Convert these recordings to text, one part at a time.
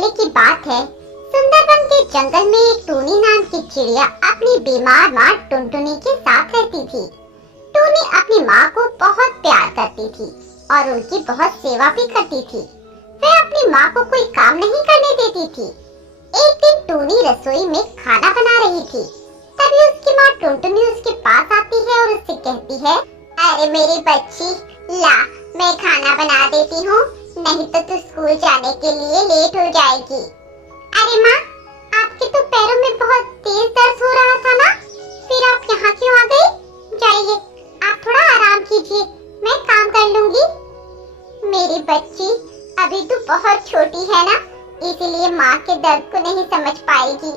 पहले की बात है। सुंदरबन के जंगल में एक टूनी नाम की चिड़िया अपनी बीमार माँ टुनटुनी के साथ रहती थी। टूनी अपनी माँ को बहुत प्यार करती थी और उनकी बहुत सेवा भी करती थी। वह अपनी माँ को कोई काम नहीं करने देती थी। एक दिन टूनी रसोई में खाना बना रही थी। तभी उसकी माँ टुनटुनी उसके पास आती है और उससे कहती है, अरे मेरी बच्ची, ला मैं खाना बना देती हूँ, नहीं तो तू स्कूल जाने के लिए लेट हो जाएगी। अरे माँ, आपके तो पैरों में बहुत तेज दर्द हो रहा था ना, फिर आप यहाँ क्यों आ गई? जाइए, आप थोड़ा आराम कीजिए, मैं काम कर लूंगी। मेरी बच्ची, अभी तू बहुत छोटी है ना, इसीलिए माँ के दर्द को नहीं समझ पाएगी।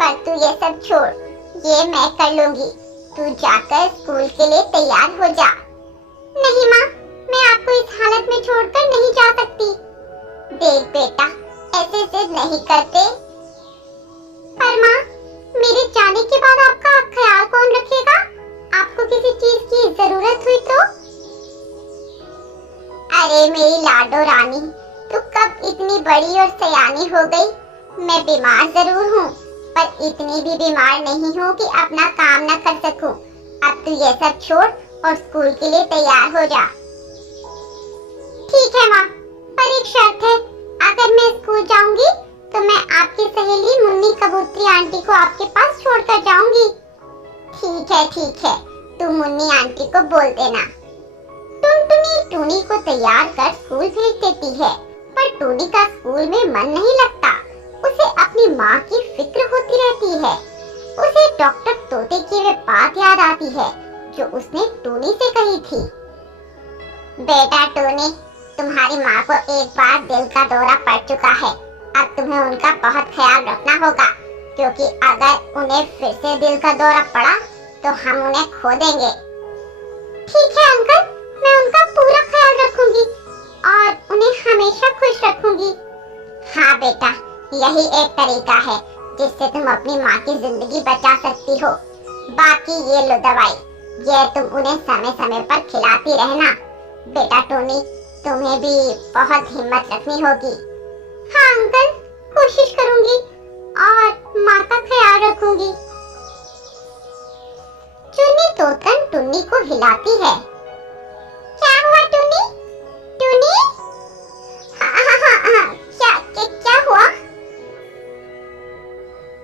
पर तू ये सब छोड़, ये मैं कर लूंगी। तू जाकर स्कूल के लिए तैयार हो जा। नहीं माँ, मैं आपको इस हालत में छोड़कर नहीं जा सकती। देख बेटा, ऐसे जिद नहीं करते। पर माँ, मेरे जाने के बाद आपका ख्याल कौन रखेगा? आपको किसी चीज की जरूरत हुई तो? अरे मेरी लाडो रानी, तू कब इतनी बड़ी और सयानी हो गई? मैं बीमार जरूर हूँ, पर इतनी भी बीमार नहीं हूँ कि अपना काम न कर सकूं। अब तू ये सब छोड़ और स्कूल के लिए तैयार हो जा। ठीक है माँ, पर एक शर्त है, अगर मैं स्कूल जाऊंगी तो मैं आपकी सहेली मुन्नी कबूतरी आंटी को आपके पास छोड़कर जाऊंगी। ठीक है, तू मुन्नी आंटी को बोल देना। टुनटुनी टूनी को तैयार कर स्कूल भेज देती है, पर टूनी का स्कूल में मन नहीं लगता। उसे अपनी माँ की फिक्र होती रहती है। उसे डॉक्टर तोते की वे बात याद आती है जो उसने टूनी से कही थी। बेटा टूनी, तुम्हारी माँ को एक बार दिल का दौरा पड़ चुका है। अब तुम्हें उनका बहुत ख्याल रखना होगा, क्योंकि अगर उन्हें फिर से दिल का दौरा पड़ा तो हम उन्हें खो देंगे। ठीक है अंकल, मैं उनका पूरा ख्याल रखूंगी और उन्हें हमेशा खुश रखूंगी। हाँ बेटा, यही एक तरीका है जिससे तुम अपनी माँ की जिंदगी बचा सकती हो। बाकी ये लो दवाई, ये तुम उन्हें समय समय पर खिलाती रहना। बेटा टोनी, तुम्हें भी बहुत हिम्मत रखनी होगी। हाँ अंकल, कोशिश करूंगी और माँ का ख्याल रखूंगी। चुन्नी तोतन टुन्नी को हिलाती है। क्या हुआ टुन्नी? टुन्नी? हाँ, क्या हुआ?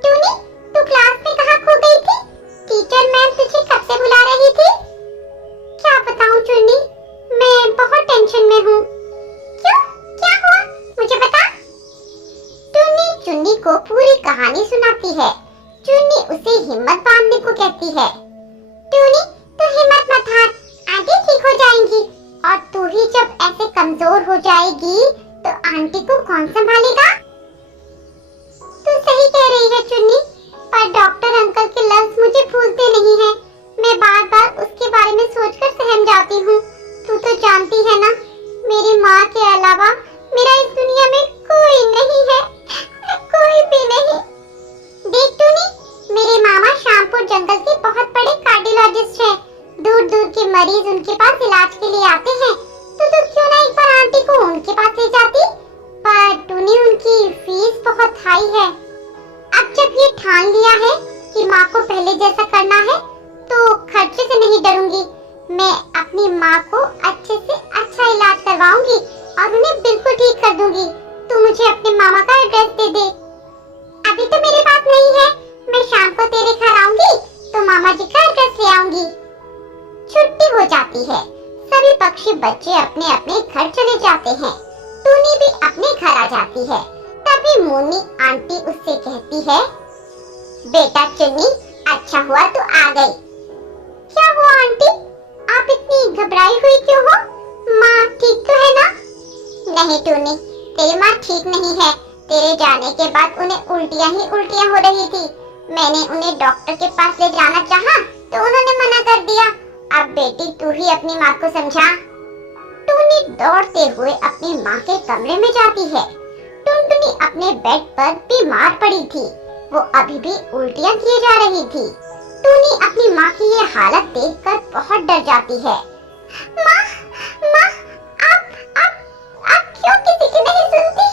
टुन्नी, तू क्लास में कहाँ खो गई थी? टीचर मैम तुझे कब से बुला रही थी। क्या बताऊं चुन्नी, मैं बहुत टेंशन में हूँ। क्यों? क्या हुआ? मुझे बता। टुन्नी चुन्नी को पूरी कहानी सुनाती है। चुन्नी उसे हिम्मत बांधने को कहती है। टुन्नी, तू हिम्मत मत हार, आंटी ठीक हो जाएंगी। और तू ही जब ऐसे कमजोर हो जाएगी तो आंटी को कौन संभालेगा? तू सही कह रही है चुन्नी, पर डॉक्टर अंकल के लफ्ज मुझे भूलते नहीं हैं। मैं बार बार उसके बारे में सोचकर सहम जाती हूँ। तू तो जानती है ना, मेरी माँ के अलावा मेरा इस दुनिया में कोई नहीं है, कोई भी नहीं। देख टूनी, मेरे मामा श्यामपुर जंगल के बहुत बड़े कार्डियोलॉजिस्ट हैं। दूर दूर के मरीज उनके पास इलाज के लिए आते हैं। तो क्यों ना एक बार आंटी को उनके पास ले जाती? पर टूनी, उनकी फीस बहुत हाई है। अब जब ये ठान लिया है कि माँ को पहले जैसा करना है, तो खर्चे से नहीं डरूंगी। मैं अपनी माँ को अच्छे से अच्छा इलाज करवाऊंगी और उन्हें बिल्कुल ठीक कर दूंगी। तू मुझे अपने मामा का एड्रेस दे दे। अभी तो मेरे पास नहीं है, मैं शाम को तेरे घर आऊंगी तो मामा जी का एड्रेस ले आऊंगी। छुट्टी हो जाती है, सभी पक्षी बच्चे अपने अपने घर चले जाते हैं। टूनी भी अपने घर आ जाती है। तभी मुन्नी आंटी उससे कहती है, बेटा चुन्नी, अच्छा हुआ तू आ गई। क्या हुआ आंटी, आप इतनी घबराई हुई क्यों हो? माँ ठीक तो है ना? नहीं टूनी, तेरी माँ ठीक नहीं है। तेरे जाने के बाद उन्हें उल्टियाँ ही उल्टियाँ हो रही थी। मैंने उन्हें डॉक्टर के पास ले जाना चाहा तो उन्होंने मना कर दिया। अब बेटी तू ही अपनी माँ को समझा। टूनी दौड़ते हुए अपनी माँ के कमरे में जाती है। टुनटुनी अपने बेड पर बीमार पड़ी थी। वो अभी भी उल्टियाँ किए जा रही थी। टूनी अपनी माँ की ये हालत देखकर बहुत डर जाती है। माँ, माँ, आप क्यों किसी की नहीं सुनती?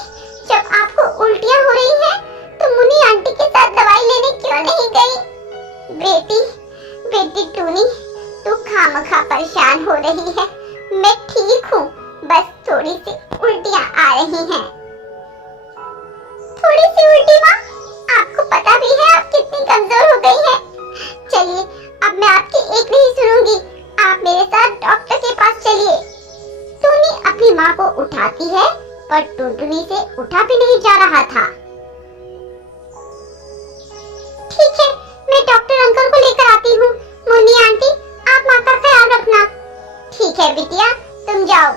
जब आपको उल्टियाँ रही हैं। थोड़ी सी उल्टी माँ, आपको पता भी है आप कितनी कमजोर हो गई हैं। चलिए अब मैं आपकी एक नहीं सुनूंगी, आप मेरे साथ डॉक्टर के पास चलिए। टूनी अपनी माँ को उठाती है पर टुनटुनी से उठा भी नहीं जा रहा था। ठीक है, मैं डॉक्टर अंकल को लेकर आती हूँ। मुन्नी आंटी, आप माँ का ख्याल रखना। ठीक है बिटिया, तुम जाओ।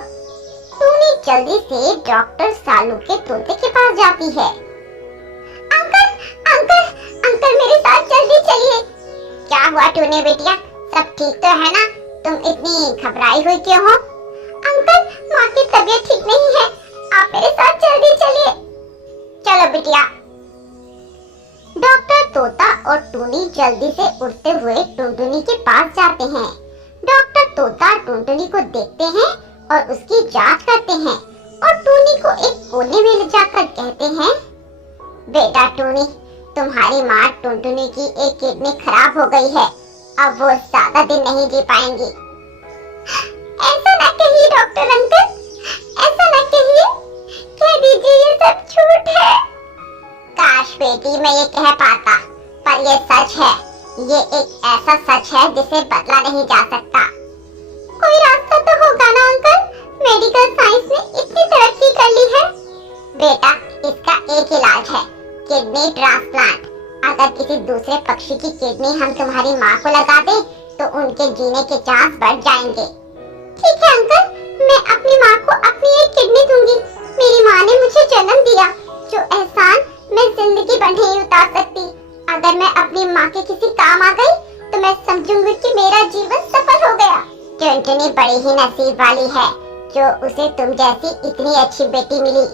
टूनी जल्दी से डॉक्टर सालू के तोते के पास जाती है। अंकल, अंकल, अंकल मेरे साथ जल्दी चलिए। क्या हुआ टूनी बिटिया, सब ठीक तो है ना? तुम इतनी घबराई हुई क्यों हो? अंकल, माँ की तबीयत ठीक नहीं है, आप मेरे साथ जल्दी चलिए। चलो बिटिया। डॉक्टर तोता और टूनी जल्दी से उठते हुए टुनटुनी के पास जाते हैं। डॉक्टर तोता टुनटुनी को देखते हैं और उसकी जांच करते हैं और टूनी को एक कोने में ले जाकर कहते हैं, बेटा टूनी, तुम्हारी माँ टुनटुनी की एक किडनी खराब हो गई है, अब वो ज्यादा दिन नहीं जी पाएंगी। ऐसा ना कहिए डॉक्टर अंकल, ऐसा ना कहिए, कह दीजिए ये सब झूठ है। काश बेटी मैं ये कह पाता, पर ये सच है। ये एक ऐसा सच है जिसे बदला नहीं जा सकता। कोई रास्ता तो होगा ना अंकल, मेडिकल साइंस ने इतनी तरक्की कर ली है। बेटा इसका एक इलाज है, किडनी ट्रांसप्लांट। अगर किसी दूसरे पक्षी की किडनी हम तुम्हारी माँ को लगा दें तो उनके जीने के चांस बढ़ जाएंगे। ठीक है अंकल, मैं अपनी माँ को अपनी एक किडनी दूंगी। मेरी माँ ने मुझे जन्म दिया, जो एहसान मैं जिंदगी भर नहीं उतार सकती। अगर मैं अपनी माँ के किसी काम आ गई तो मैं समझूंगी कि मेरा जीवन सफल हो गया। टुनटुनी बड़ी ही नसीब वाली है जो उसे तुम जैसी इतनी अच्छी बेटी मिली।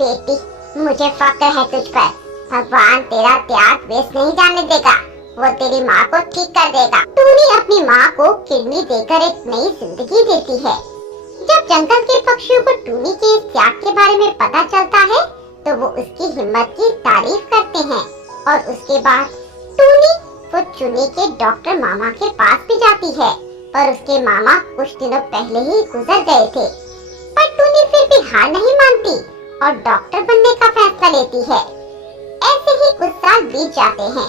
बेटी मुझे फक्र है तुझ पर। भगवान तेरा त्याग वेस्ट नहीं जाने देगा, वो तेरी माँ को ठीक कर देगा। टूनी अपनी माँ को किडनी देकर एक नई जिंदगी देती है। जब जंगल के पक्षियों को टूनी के इस त्याग के बारे में पता चलता है तो वो उसकी हिम्मत की तारीफ करते हैं और उसके बाद टूनी वो चुनी के डॉक्टर मामा के पास भी जाती है। पर उसके मामा कुछ दिनों पहले ही गुजर गए थे। पर टूनी फिर भी हार नहीं मानती और डॉक्टर बनने का फैसला लेती है। ऐसे ही कुछ साल बीत जाते हैं।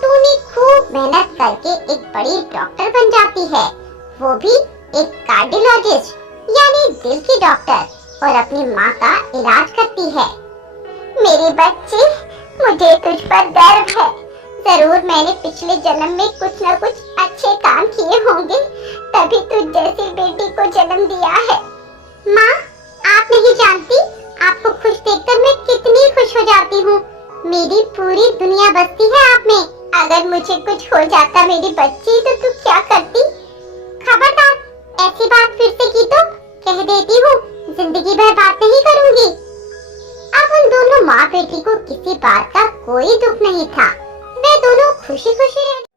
टूनी खूब मेहनत करके एक बड़ी डॉक्टर बन जाती है, वो भी एक कार्डियोलॉजिस्ट यानी दिल की डॉक्टर, और अपनी माँ का इलाज करती है। मेरी बच्ची, मुझे तुझ पर गर्व है। जरूर मैंने पिछले जन्म में कुछ न कुछ अच्छे काम किए होंगे, तभी तुझ जैसी बेटी को जन्म दिया है। माँ, आप नहीं जानती, आपको खुश देखकर मैं कितनी खुश हो जाती हूँ। मेरी पूरी दुनिया बसती है आप में। अगर मुझे कुछ हो जाता मेरी बच्ची तो तू क्या करती? खबरदार, ऐसी बात फिर से की तो कह देती हूँ जिंदगी भर बात नहीं करूँगी। अब उन दोनों माँ बेटी को किसी बात का कोई दुख नहीं था। वे दोनों खुशी खुशी रहते।